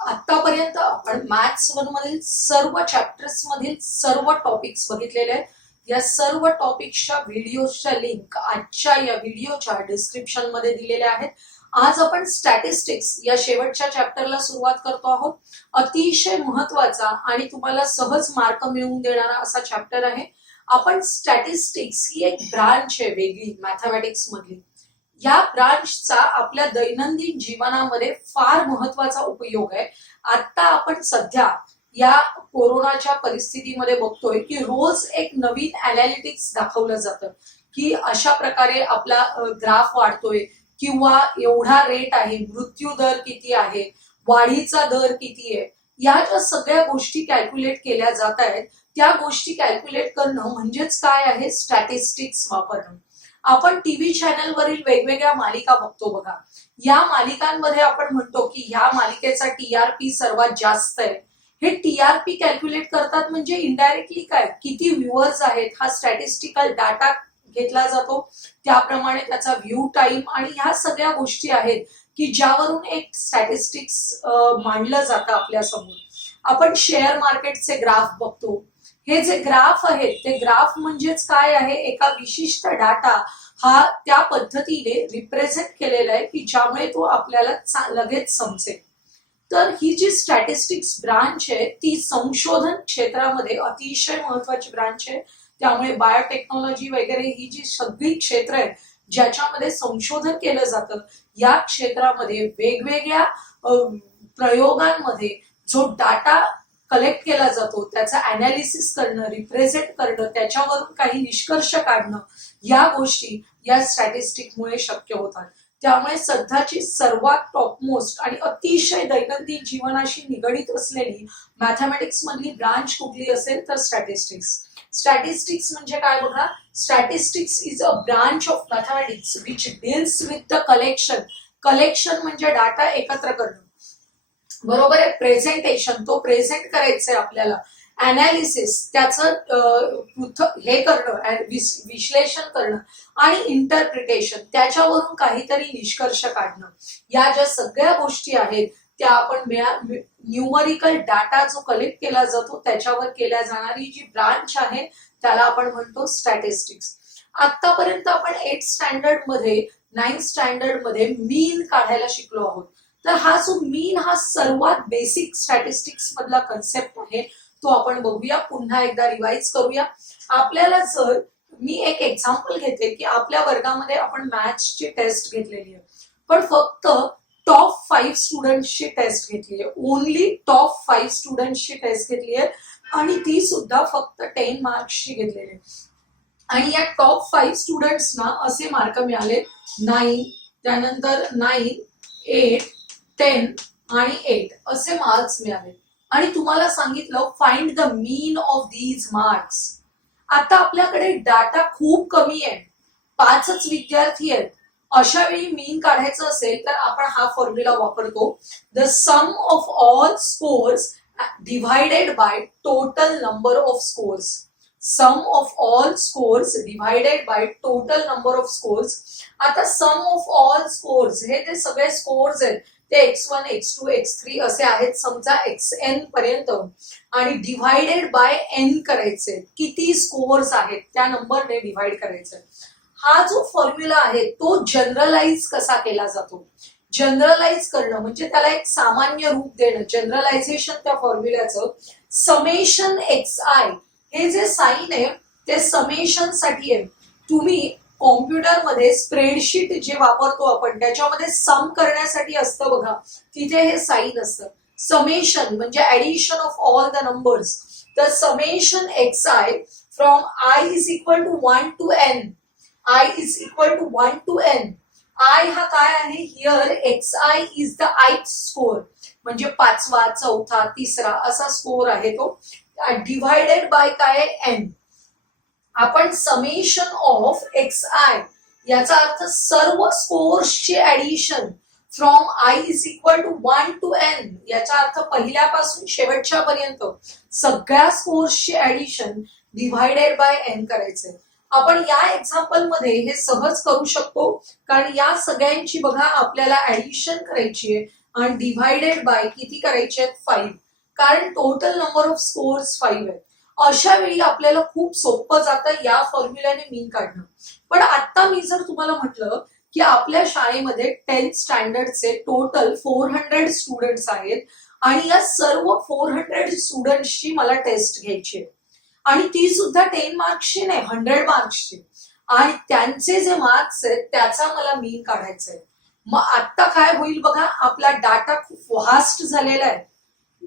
आतापर्यंत आपण maths one मधील सर्व चॅप्टर्स मधील सर्व टॉपिक्स बघितलेले आहेत. या सर्व टॉपिक्सच्या व्हिडिओच्या लिंक आजच्या या व्हिडिओच्या डिस्क्रिप्शन मध्ये दिलेल्या आहेत. आज आपण स्टॅटिस्टिक्स या शेवटच्या चॅप्टरला सुरुवात करतो आहोत. अतिशय महत्वाचा आणि तुम्हाला सहज मार्क मिळवून देणारा असा चॅप्टर आहे. आपण स्टॅटिस्टिक्स ही एक ब्रांच आहे वेगळी मॅथमॅटिक्स मधली. या ब्रांचचा आपल्या दैनंदिन जीवनामध्ये फार महत्वाचा उपयोग आहे. आता आपण सध्या या कोरोनाच्या परिस्थितीमध्ये बघतोय की रोज एक नवीन अनालिटिक्स दाखवलं जातं की अशा प्रकारे आपला ग्राफ वाढतोय किंवा एवढा रेट आहे, मृत्यू दर किती आहे, वाढीचा दर किती आहे. या ज्या सगळ्या गोष्टी कॅल्क्युलेट केल्या जात आहेत त्या गोष्टी कॅल्क्युलेट करणं म्हणजेच काय आहे, स्टॅटिस्टिक्स वापरणं. आपण टीव्ही चॅनलवरील वेगवेगळ्या मालिका बघतो बघा. या मालिकांमध्ये आपण म्हणतो की ह्या मालिकेचा टीआरपी सर्वात जास्त आहे. हे टीआरपी कॅल्क्युलेट करतात म्हणजे इनडायरेक्टली काय, किती व्ह्युअर्स आहेत हा स्टॅटिस्टिकल डाटा घेतला जातो. त्याप्रमाणे त्याचा व्ह्यू टाइम आणि ह्या सगळ्या गोष्टी आहेत की ज्यावरून एक स्टॅटिस्टिक्स मांडलं जातं आपल्या समोर. आपण शेअर मार्केटचे ग्राफ बघतो. हे जे ग्राफ आहेत ते ग्राफ म्हणजेच काय आहे, एका विशिष्ट डाटा हा त्या पद्धतीने रिप्रेझेंट केलेला आहे की ज्यामुळे तो आपल्याला लगेच समजेल. तर ही जी स्टॅटिस्टिक्स ब्रांच आहे ती संशोधन क्षेत्रामध्ये अतिशय महत्वाची ब्रांच आहे. त्यामुळे बायोटेक्नॉलॉजी वगैरे ही जी सगळी क्षेत्र आहेत ज्याच्यामध्ये संशोधन केलं जातं, या क्षेत्रामध्ये वेगवेगळ्या प्रयोगांमध्ये जो डाटा कलेक्ट केला जातो त्याचा अनालिसिस करणं, रिप्रेझेंट करणं, त्याच्यावरून काही निष्कर्ष काढणं, या गोष्टी या स्टॅटिस्टिकमुळे शक्य होतात. त्यामुळे सध्याची सर्वात टॉपमोस्ट आणि अतिशय दैनंदिन जीवनाशी निगडीत असलेली मॅथमॅटिक्स मधली ब्रांच कुठली असेल तर स्टॅटिस्टिक्स. स्टॅटिस्टिक्स म्हणजे काय बघा, statistics is a branch of mathematics which deals with the collection. Collection म्हणजे डाटा एकत्र करणं, बरोबर आहे. प्रेझेंटेशन, तो प्रेझेंट करायचंय आपल्याला. अनालिसिस, त्याचं हे करणं, विश्लेषण करणं आणि इंटरप्रिटेशन, त्याच्यावरून काहीतरी निष्कर्ष काढणं. या ज्या सगळ्या गोष्टी आहेत त्या आपण न्यूमरिकल डाटा जो कलेक्ट केला जातो त्याच्यावर केल्या जाणारी जी ब्रांच आहे त्याला आपण म्हणतो स्टॅटिस्टिक्स. आतापर्यंत आपण 8th स्टँडर्ड मध्ये, 9th स्टँडर्ड मध्ये मीन काढायला शिकलो आहोत. तर हा जो मीन हा सर्वात बेसिक स्टॅटिस्टिक्स मधला कन्सेप्ट आहे तो आपण बघूया, पुन्हा एकदा रिवाइज करूया. आपल्याला जर मी एक एक्झाम्पल घेते की आपल्या वर्गामध्ये आपण मॅथ्सची टेस्ट घेतलेली आहे, पण फक्त टॉप 5 स्टुडंट्सची टेस्ट घेतली आहे. ओनली टॉप 5 स्टुडंट्सची टेस्ट घेतली आहे आणि ती सुद्धा फक्त 10 मार्क्सची घेतलेली आहे. आणि या टॉप 5 स्टुडंट्सना असे मार्क मिळाले 9, त्यानंतर 9, 8, 10 आणि 8 असे मार्क्स मिळाले. आणि तुम्हाला सांगितलं find the mean of these marks. आता आपल्याकडे डाटा खूप कमी आहे, 5च विद्यार्थी आहेत. अशा वेळी मीन काढायचं असेल तर आपण हा फॉर्म्युला वापरतो, the sum of all scores divided by total number of scores. Sum of all scores divided by total number of scores. आता सम ऑफ ऑल स्कोर्स हे जे सगळे स्कोर्स आहेत ते x1, x2, x3 असे आहेत समजा xn पर्यंत, आणि डिव्हायडेड बाय n करायचे. किती स्कोर्स आहेत त्या नंबरने डिव्हाइड करायचं. हा जो फॉर्म्युला आहे तो जनरलाइज कसा केला जातो, जनरलाइज करणं म्हणजे त्याला एक सामान्य रूप देणं, जनरलायझेशन त्या फॉर्म्युल्याचं. समेशन xi हे जे साइन आहे ते समेशन साठी आहे. तुम्ही कॉम्प्युटरमध्ये स्प्रेडशीट जे वापरतो आपण त्याच्यामध्ये सम करण्यासाठी असतं बघा, तिथे हे साइन असतं. समेशन म्हणजे addition of all the numbers. तर summation xi from i is equal to 1 to n. i is equal to 1 to n. i हा काय आहे, here xi is the ith score, म्हणजे 5वा, 4था, 3रा असा स्कोर आहे तो, डिव्हायडेड बाय काय n. आपण समेशन ऑफ xi याचा अर्थ सर्व स्कोर्सची addition from i is equal to 1 to n, याचा अर्थ पहिल्यापासून शेवटच्या पर्यंत सगळ्या स्कोर्सची ऍडिशन डिव्हायडेड बाय n करायचंय. आपण या एक्झाम्पल मध्ये हे सहज करू शकतो कारण या सगळ्यांची बघा आपल्याला ऍडिशन करायची आहे. आणि डिव्हायडेड बाय किती करायचे आहेत 5, कारण टोटल नंबर ऑफ स्कोर्स 5 आहेत. अशा वेळी आपल्याला खूप सोपं जातं या फॉर्म्युल्याने मीन काढणं. पण आता मी जर तुम्हाला म्हटलं की आपल्या शाळेमध्ये 10th स्टँडर्डचे टोटल 400 स्टुडंट्स आहेत आणि या सर्व 400 स्टुडंट्सची मला टेस्ट घ्यायची आहे आणि ती सुद्धा 10 मार्क्सची नाही, 100 मार्क्सची, आणि त्यांचे जे मार्क्स आहेत त्याचा मला मीन काढायचा आहे. मग आता काय होईल बघा, आपला डाटा खूप व्हास्ट झालेला आहे,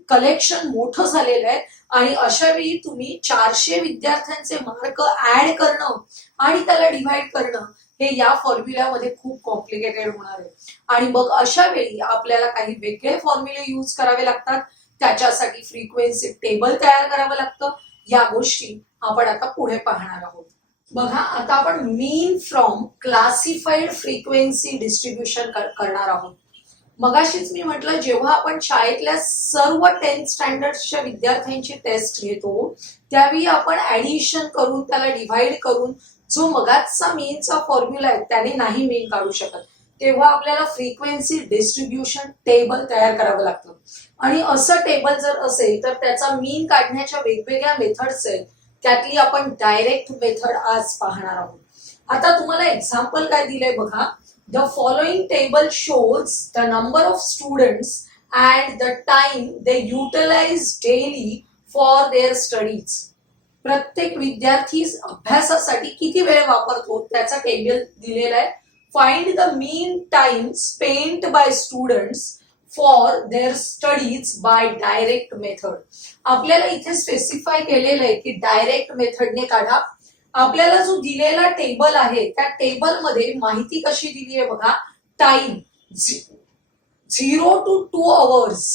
कलेक्शन मोठं झालेलं आहे आणि अशा वेळी तुम्ही 400 विद्यार्थ्यांचे मार्क ऍड करणं आणि त्याला डिव्हाइड करणं हे या फॉर्म्युल्यामध्ये खूप कॉम्प्लिकेटेड होणार आहे. आणि मग अशा वेळी आपल्याला काही वेगळे फॉर्म्युले यूज करावे लागतात, त्याच्यासाठी फ्रिक्वेन्सी टेबल तयार करावं लागतं. या गोष्टी आपण आता पुढे पाहणार आहोत. बघा, आता आपण मीन फ्रॉम क्लासिफाईड फ्रिक्वेन्सी डिस्ट्रीब्युशन करणार आहोत. मगाशीच मी म्हटलं, जेव्हा आपण शाळेतल्या सर्व 10th स्टँडर्डच्या विद्यार्थ्यांची टेस्ट घेतो त्यावेळी आपण ऍडिशन करून त्याला डिव्हाइड करून जो मगाचा मीनचा फॉर्म्युला आहे त्याने नाही मीन काढू शकत, तेव्हा आपल्याला फ्रिक्वेन्सी डिस्ट्रीब्युशन टेबल तयार करावं लागतं. आणि असं टेबल जर असेल तर त्याचा मीन काढण्याच्या वेगवेगळ्या मेथड्स आहेत, त्यातली आपण डायरेक्ट मेथड आज पाहणार आहोत. आता तुम्हाला एक्झाम्पल काय दिलंय बघा. The following table shows the number of students and the time they utilize daily for their studies. प्रत्येक विद्यार्थी अभ्यासासाठी किती वेळ वापरतो त्याचा टेबल दिलेला आहे. Find the mean time spent by students for their studies by direct method. आपल्याला इथे स्पेसिफाय केलेलं आहे की डायरेक्ट मेथडने काढा. आपल्याला जो दिलेला टेबल आहे त्या टेबल मध्ये माहिती कशी दिली आहे बघा. टाइम 0 to 2 hours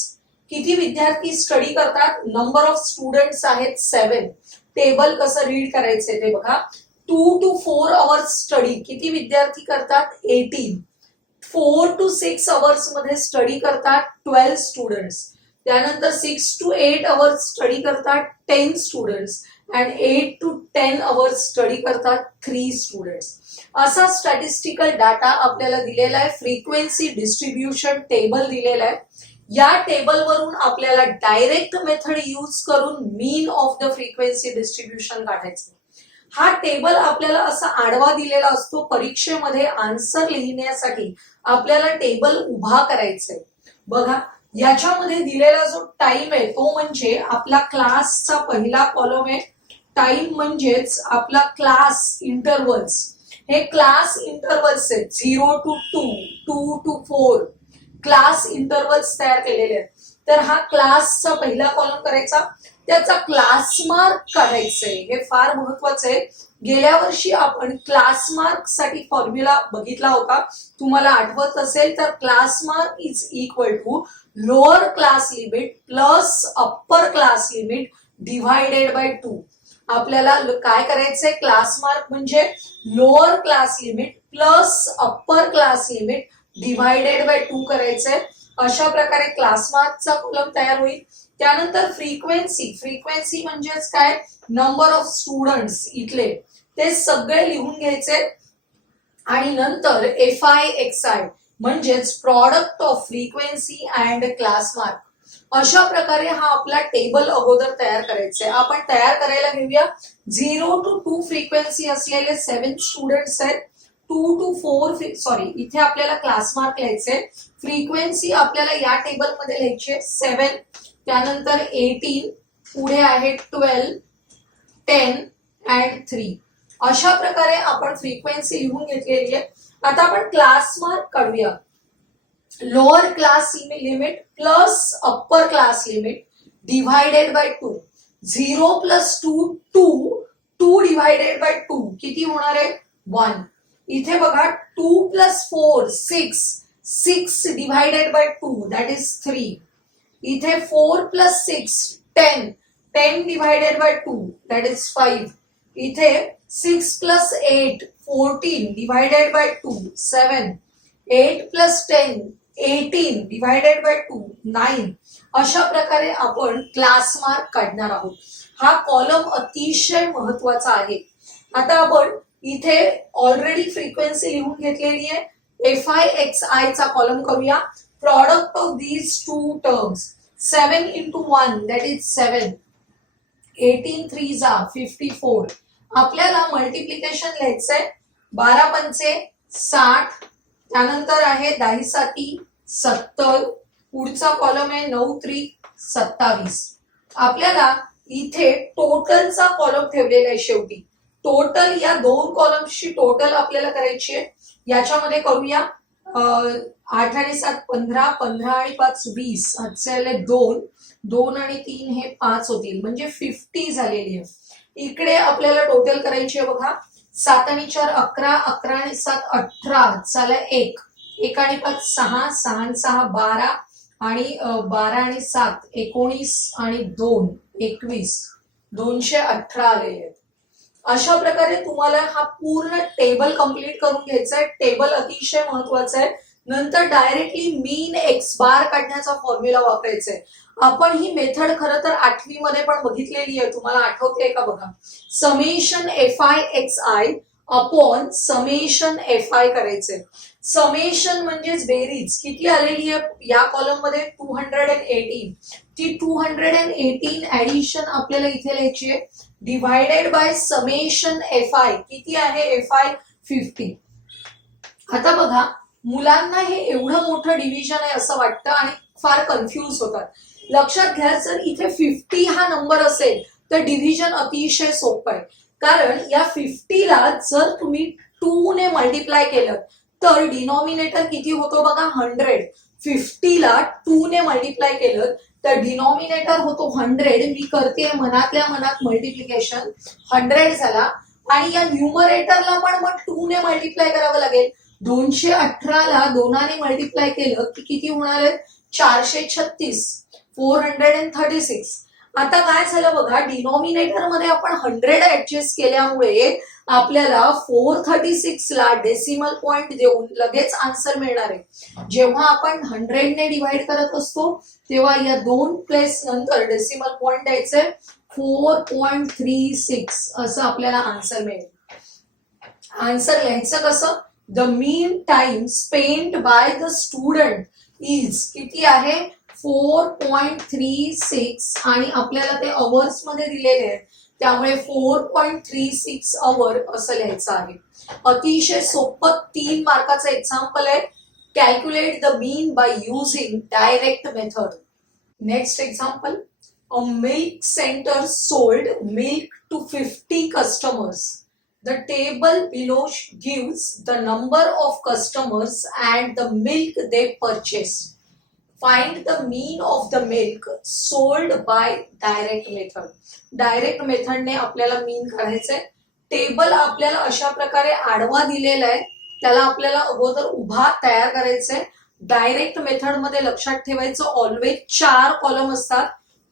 किती विद्यार्थी स्टडी करतात, नंबर ऑफ स्टुडंट्स आहेत 7. टेबल कसं रीड करायचंय ते बघा. 2 to 4 hours स्टडी किती विद्यार्थी करतात, 18. 4 to 6 hours मध्ये स्टडी करतात 12 स्टुडंट्स. त्यानंतर 6 to 8 hours स्टडी करतात 10 students and 8 to 10 hours study करतात 3 स्टुडंट्स. असा स्टॅटिस्टिकल डाटा आपल्याला दिलेला आहे. फ्रिक्वेन्सी डिस्ट्रीब्युशन टेबल दिलेला आहे. या टेबलवरून आपल्याला डायरेक्ट मेथड यूज करून मीन ऑफ द फ्रिक्वेन्सी डिस्ट्रीब्युशन काढायचं. हा टेबल आपल्याला असा आडवा दिलेला असतो. परीक्षेमध्ये आन्सर लिहिण्यासाठी आपल्याला टेबल उभा करायचंय. बघा, याच्यामध्ये दिलेला जो टाइम आहे तो म्हणजे आपला क्लासचा पहिला कॉलम आहे. टाइम म्हणजेच आपला क्लास इंटरवल्स. हे क्लास इंटरवल्स आहेत. 0 to 2, 2 to 4 क्लास इंटरवल्स तयार केलेले आहेत. तर हा क्लासचा पहिला कॉलम करायचा, त्याचा क्लास मार्क काढायचंय. हे फार महत्वाचं आहे. गेल्या वर्षी आपण क्लास मार्क साठी फॉर्म्युला बघितला होता, तुम्हाला आठवत असेल तर. Class mark is equal to lower class limit plus upper class limit divided by 2. आपल्याला काय करायचंय, क्लास मार्क म्हणजे lower class limit plus upper class limit divided by 2 करायचंय. अशा प्रकारे क्लास मार्कचा कॉलम तयार होईल. त्यानंतर फ्रिक्वेन्सी म्हणजेच काय, नंबर ऑफ स्टुडंट्स इथले ते सगळे लिहून घ्यायचे. आणि नंतर FI म्हणजेच product of frequency and class mark. अशा प्रकारे हा आपला टेबल अगोदर तयार करायचा आहे. आपण तयार करायला घेऊया. 0 to 2 फ्रिक्वेन्सी असलेले 7 स्टुडंट्स आहेत. 2 to 4 इथे आपल्याला क्लास मार्क लिहायचे. फ्रिक्वेन्सी आपल्याला या टेबल मध्ये लिहायचे 7. त्यानंतर 18, पुढे आहे 12, 10 and 3. अशा प्रकारे आपण फ्रिक्वेन्सी लिहून घेतलेली आहे. आता आपण क्लास मार्क काढूया. Lower class limit plus upper class limit divided by 2. 0 plus 2, 2 divided by 2 किती होणार आहे, 1. इथे बघा 2 plus 4, 6 divided by 2 that is 3. इथे 4 plus 6, 10 divided by 2 that is 5. इथे 6 plus 8, 14 divided by 2, 7. 8 plus 10, 18 divided by 2, 9. अशा प्रकारे आपण क्लास मार्क काढणार आहोत. हा कॉलम अतिशय महत्वाचा आहे. आता आपण इथे ऑलरेडी फ्रिक्वेन्सी लिहून घेतलेली आहे. FI XI चा कॉलम करूया. product of these two terms, 7 into 1 that is 7, 18 3s are 54. आपल्याला मल्टिप्लिकेशन लिहायचंय 12 पंचे 60, त्यानंतर आहे 10 साती 70, पुढचा कॉलम आहे 9 त्रिक 27. आपल्याला इथे टोटलचा कॉलम ठेवलेला आहे शेवटी. टोटल या दोन कॉलम्सची टोटल आपल्याला करायची आहे. याच्यामध्ये करूया 8 आणि 7 15, 15 आणि 5 20, असेल 2, 2 आणि 3 हे 5 होतील, म्हणजे 50 झालेली आहे. इकडे आपल्याला टोटल करायची आहे बघा. 7 आणि 4 11, 11 आणि 7 18, चला 1, 1 आणि 5 6, 6 आणि 6 12, आणि 12 आणि 7 19 आणि 2 21, 218 आलेले आहेत. अशा प्रकारे तुम्हाला हा पूर्ण टेबल कंप्लीट करून घ्यायचा आहे. टेबल अतिशय महत्वाचा आहे. नंतर डायरेक्टली मीन एक्स बार काढण्याचा फॉर्म्युला वापरायचा आहे. आपण ही मेथड खरं तर 8वी मध्ये पण बघितलेली आहे, तुम्हाला आठवते का बघा. Summation F I X I upon summation F I करायचंय. समेशन म्हणजेच बेरीज किती आलेली आहे या कॉलम मध्ये 218. ती 218 ऍडिशन आपल्याला इथे लिहायची आहे, divided by summation F I किती आहे एफ आय 50. आता बघा मुलांना हे एवढं मोठं डिव्हिजन आहे असं वाटतं आणि फार कन्फ्यूज होतात. लक्षात घ्या जर इथे 50 हा नंबर असेल तर डिव्हिजन अतिशय सोपं आहे. कारण या 50ला जर तुम्ही 2 ने मल्टिप्लाय केलं तर डिनॉमिनेटर किती होतो बघा 100. 50ला 2 ने मल्टिप्लाय केलं तर डिनॉमिनेटर होतो 100. मी करते मनातल्या मनात मल्टिप्लिकेशन, 100 झाला. आणि या न्यूमरेटरला पण मग 2 ने मल्टिप्लाय करावं लागेल. 218ला 2 ने मल्टिप्लाय केलं की किती होणार आहे 436, 436. आता काय झालं बघा, डिनॉमिनेटर मध्ये आपण 100 ऍडजस्ट केल्यामुळे आपल्याला 436 ला डेसिमल पॉइंट देऊन लगेच आन्सर मिळणार आहे. जेव्हा आपण 100 ने डिवाइड करत असतो तेव्हा या दोन प्लेस नंतर डेसिमल पॉइंट द्यायचे 4.36 असं आपल्याला आन्सर मिळेल. आन्सर लिहायचं कसं, the mean time spend by the student is किती आहे 4.36 आणि आपल्याला ते अवर्स मध्ये दिलेले आहेत त्यामुळे 4.36 अवर असं लिहायचं आहे. अतिशय सोपं 3 मार्काचं एक्झाम्पल आहे. Calculate the mean by using direct method. Next example, a milk centre sold milk to 50 customers. The table below gives the number of customers and the milk they purchased. Find the mean of the milk sold by direct method. Direct मेथडने आपल्याला mean काढायचंय. Table आपल्याला अशा प्रकारे आडवा दिलेला आहे, त्याला आपल्याला अगोदर उभा तयार करायचंय. डायरेक्ट मेथड मध्ये लक्षात ठेवायचं ऑलवेज 4 कॉलम असतात.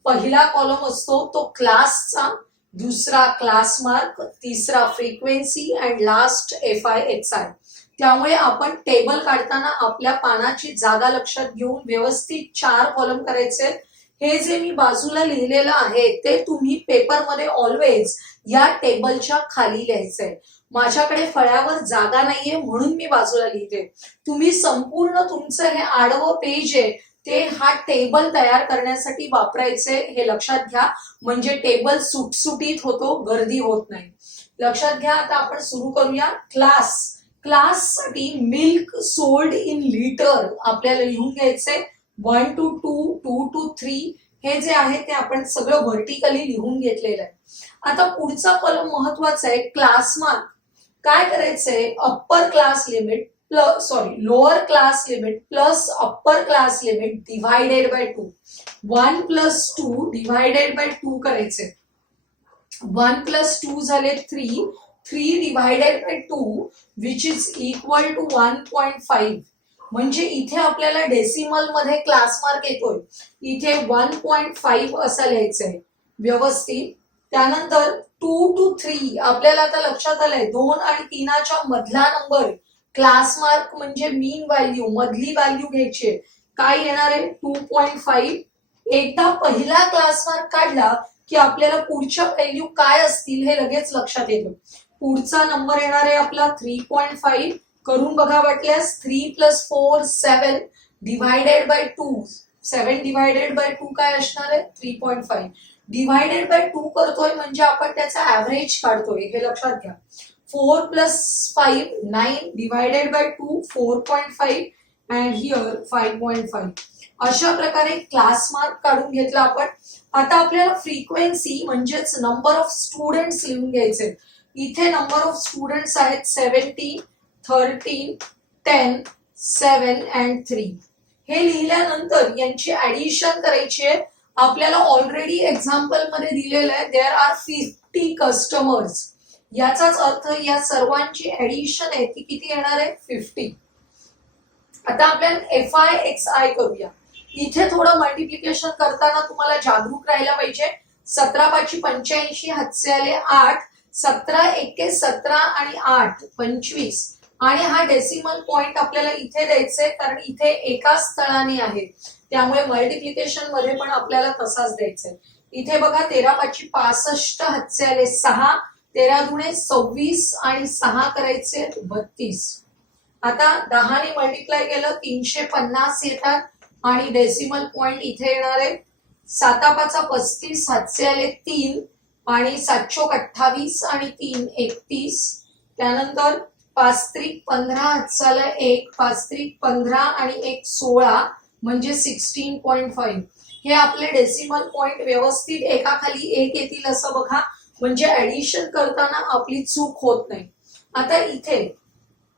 पहिला कॉलम असतो तो क्लासचा, दुसरा क्लास मार्क, तिसरा frequency and last F I X I. त्यामुळे आपण टेबल काढताना आपल्या पानाची जागा लक्षात घेऊन व्यवस्थित 4 कॉलम करायचे. हे जे मी बाजूला लिहिलेलं आहे ते तुम्ही पेपरमध्ये ऑलवेज या टेबलच्या खाली लिहायचंय. माझ्याकडे फळ्यावर जागा नाहीये म्हणून मी बाजूला लिहिते. तुम्ही संपूर्ण तुमचं हे आडवं पेज आहे ते हा टेबल तयार करण्यासाठी वापरायचे, हे लक्षात घ्या. म्हणजे टेबल सुटसुटीत होतो, गर्दी होत नाही. लक्षात घ्या. आता आपण सुरू करूया. क्लास साठी मिल्क सोल्ड इन लिटर आपल्याला लिहून घ्यायचंय 1 to 2, 2 to 3. हे जे आहे ते आपण सगळं व्हर्टिकली लिहून घेतलेलं आहे. आता पुढचा कॉलम महत्वाचा आहे क्लास मार्क. काय करायचंय, upper class limit lower class limit plus upper class limit divided by 2. 1 + 2 divided by 2 करायचे. 1 + 2 झाले 3. 3 divided by 2 which is equal to 1.5. म्हणजे इथे आपल्याला डेसिमल मध्ये क्लास मार्क येतोय. इथे 1.5 असं लिहायचंय व्यवस्थित. त्यानंतर 2 to 3 आपल्याला आता लक्षात आलंय 2 आणि 3च्या मधला नंबर. क्लास मार्क म्हणजे मीन व्हॅल्यू, मधली व्हॅल्यू घ्यायची. काय येणार आहे 2.5. एकदा पहिला क्लास मार्क काढला की आपल्याला पुढच्या व्हॅल्यू काय असतील हे लगेच लक्षात येतं. पुढचा नंबर येणार आहे आपला 3.5. करून बघा वाटल्यास 3 + 4 7 डिवायडेड बाय 2, 7 डिवायडेड बाय 2 काय असणार आहे 3.5. डिवायडेड बाय 2 करतोय म्हणजे आपण त्याचा ऍव्हरेज काढतोय, हे लक्षात घ्या. 4 plus 5 9 divided by 2 4.5 and here 5.5. अशा प्रकारे क्लास मार्क काढून घेतला आपण. आता आपल्याला फ्रिक्वेन्सी म्हणजेच नंबर ऑफ स्टुडंट्स लिहून घ्यायचे. इथे नंबर ऑफ स्टुडंट्स आहेत 17 13 10 7 and 3. हे लिहिल्यानंतर यांची ऍडिशन करायची आहे. आपल्याला ऑलरेडी एक्झाम्पल मध्ये दिलेलं आहे देअर आर 50 कस्टमर्स. याचाच अर्थ या सर्वांची ऍडिशन आहे ती किती येणार आहे 50. आता आपल्याला FI करूया. इथे थोडं मल्टिप्लिकेशन करताना तुम्हाला जागरूक राहायला पाहिजे. 17 5 85 हातचे आले 8, 17 1 17 आणि 8 25. आणि हा डेसिमल पॉइंट आपल्याला इथे द्यायचंय कारण इथे एकाच स्थळाने आहे, त्यामुळे मल्टिप्लिकेशन मध्ये पण आपल्याला तसाच द्यायचंय. इथे बघा 13 5 65 हातचे आले 6, 13 दुणे 26 आणि 6 करायचे 32. आता 10 ने मल्टिप्लाय केलं 350 येतात आणि डेसिमल पॉइंट इथे येणार आहे. 7 5 35 हातचे आले 3 आणि 7 28 आणि 3 31. त्यानंतर 5 3 15 हातचा आला 1, 5 3 15 आणि 1 16 म्हणजे 16.5. हे आपले डेसिमल पॉइंट व्यवस्थित एकाखाली एक येतील असं बघा, म्हणजे ऍडिशन करताना आपली चूक होत नाही. आता इथे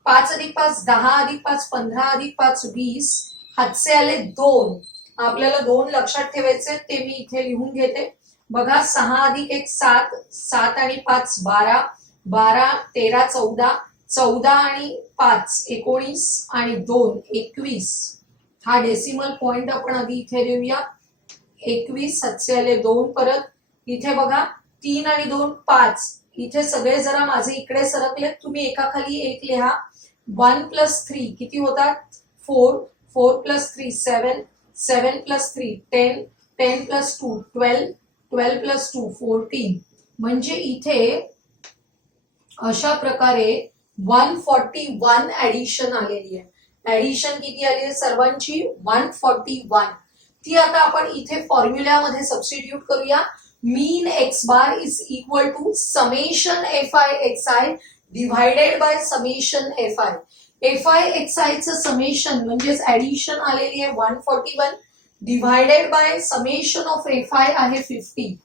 5 अधिक 5 10 अधिक 5 15 अधिक 5 20 हातचे आले 2. आपल्याला 2 लक्षात ठेवायचे, ते मी इथे लिहून घेते. बघा 6 अधिक 1 7, 7 आणि 5 12, 12 13 14, 14 आणि 5 19 आणि 2 21. हा डेसिमल पॉइंट आपण आधी इथे देऊया. 21 हातचे आले 2. परत इथे बघा 3 आणि 2 5. इथे सगळे जरा माझे इकडे सरकले, तुम्ही एकाखाली एक लिहा. 1 plus 3 किती होतात 4, 4 plus 3 7, 7 plus 3 10, 10 plus 2 12, 12 plus 2 14. म्हणजे इथे अशा प्रकारे 141 ऍडिशन आलेली आहे. ऍडिशन किती आली आहे सर्वांची 141. ती आता आपण इथे फॉर्म्युल्यामध्ये सबस्टिट्यूट करूया. Mean x bar is equal to summation FI divided by summation FI. FI चं समेशन म्हणजेच ऍडिशन आलेली आहे 141 divided by summation of FI आहे 50.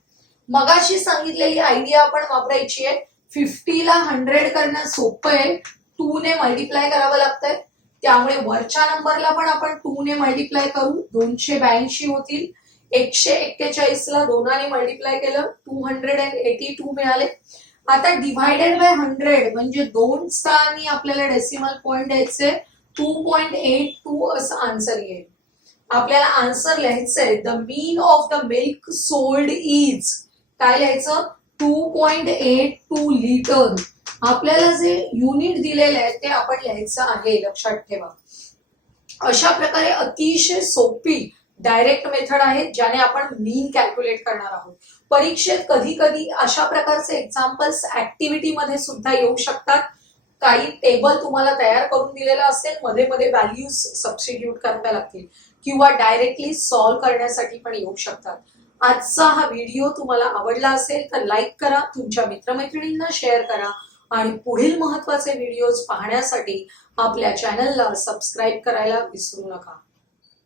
मगाशी सांगितलेली आयडिया आपण वापरायची आहे. 50 ला 100 करणं सोपं आहे, 2 ने मल्टिप्लाय करावं लागतंय, त्यामुळे वरच्या नंबरला पण आपण 2 ने मल्टिप्लाय करू. 282 होतील. 141 ला 2 ने मल्टिप्लाय केलं 282 मिळाले. आता डिवायडेड बाय 100 म्हणजे 2 स्थानी आपल्याला डेसिमल पॉइंट द्यायचे 2.82 असं आन्सर येईल. आपल्याला आन्सर लिहायचंय the mean of the milk sold is काय लिहायचं 2.82 लिटर. आपल्याला जे युनिट दिलेलं आहे ते आपण लिहायचं आहे, लक्षात ठेवा. अशा प्रकारे अतिशय सोपी डायरेक्ट मेथड आहे ज्याने आपण मीन कॅल्क्युलेट करणार आहोत. परीक्षेत कधी कधी अशा प्रकारचे एक्झाम्पल्स ऍक्टिव्हिटी मध्ये सुद्धा येऊ शकतात. काही टेबल तुम्हाला तयार करून दिलेला असेल, मध्ये मध्ये व्हॅल्यूज सबस्टिट्यूट कराव्या लागतील किंवा डायरेक्टली सॉल्व्ह करण्यासाठी पण येऊ शकतात. आजचा हा व्हिडिओ तुम्हाला आवडला असेल तर लाईक करा, तुमच्या मित्रमैत्रिणींना शेअर करा आणि पुढील महत्त्वाचे व्हिडिओज पाहण्यासाठी आपल्या चॅनलला सबस्क्राईब करायला विसरू नका.